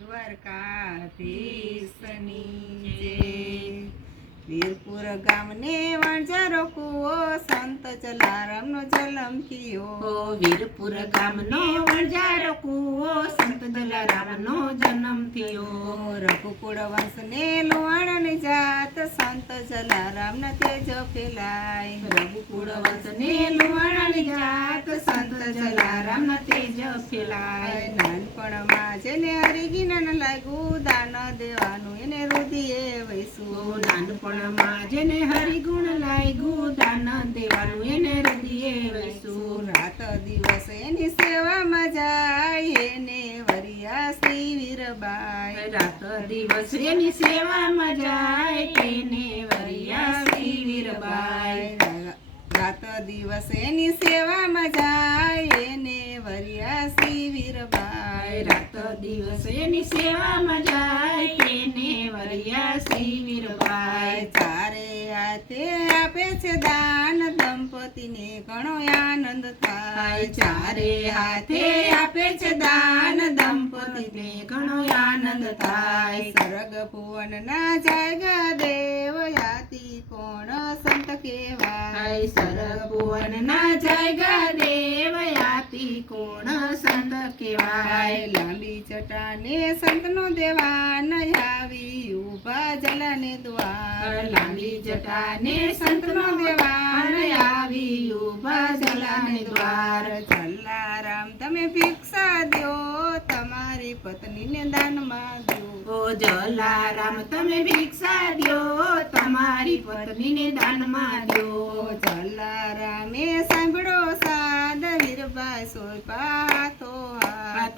દ્વારકાધીશની જય. વીરપુર ગામને વણઝારો કુવો સંત જલારામનો જન્મ થયો. વીરપુર ગામનો વણજારો કુવો સંત જલારામનો જન્મ થયો. રઘુકુળ વંશને લુહાણની જાત સંત જલારામના તેજ ફેલાય. રઘુકુળ વંશને લુહાણાની જાત સંત જલારામના તેજ ફેલાય. નાનપણમાં જેને હરિજ્ઞાન લાગુ દાન દેવાનું એને રુધિએ વૈસું નાનપણમાં જેને હરિગુણ લાગ્યું દાન દેવાનું એને હૃદયે વૈસું રાત દિવસ એની સેવામાં જાય એને વરિયા વીરબાઈ. રાત દિવસ એની સેવામાં જાય તેને વરિયા શ્રી વીરબાઈ. રાત દિવસ એની દિવસ એની સેવામાં જાય તેને વરિયા શ્રી તારે ચારે હાથે આપે છે દાન દંપતીને ઘણો આનંદ થાય. ચારે હાથે આપે છે દાન દંપતીને ઘણો આનંદ થાય. સરગ ભુવન ના જાયગા દેવ યાતિ કોણ સંત કેવાય સરગ ભુવન ના ચટાને સંતનો દેવાન આવી ઊભા જલાને દ્વાર. લાંબી જટાને સંતનો દેવાન આવી ઊભા જલને દ્વાર. જલારામ તમે ભિક્ષા દ્યો તમારી પત્નીને દાનમાં દો ઓ જલારામ તમે ભિક્ષા દ્યો તમારી પત્નીને દાનમાં દ્યો જલારામે સાંભળો સાદ વીરબા સોયપા હાથો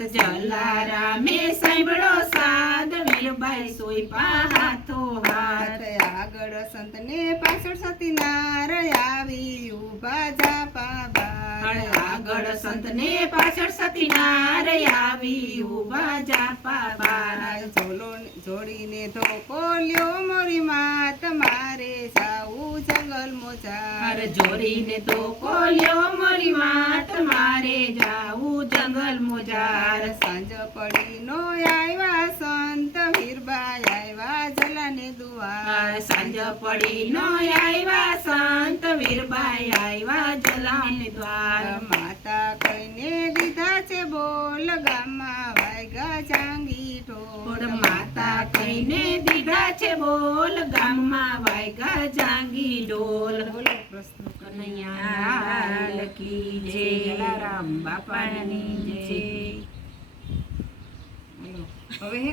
હાથ જલારામે સાંભળો સાદ વીરબાઈ સોઈ પાહાથો હાથ. આગળ સંતને પાછળ સતીનાર આવી ઊભા જાપા બાર. આગળ સંતને પાછળ સતીનાર આવી ઊભા જા બાર. જોડીને ધોકો લ્યો મોરી માત મારે જંગલ મોજા. જોડીને તો કોલ્યો મારી માત મારે જાવું જંગલ મોજાર. સાંજ પડી નો આવ્યા સંત વીરબાઈ આવ્યા જલાને દુવાર. સાંજ પડી નો આવ્યા સંત વીરબાઈ આવ્યા જલાને દ્વાર. માતા કહીને દીધા છે બોલ ગામમાં. માતા કહીને, દીધા છે બોલ, ગામમાં વાયગા જાંગી ડોલ. પ્રશ્ન કનૈયા કી જય, જલારામ બાપાની જય. હવે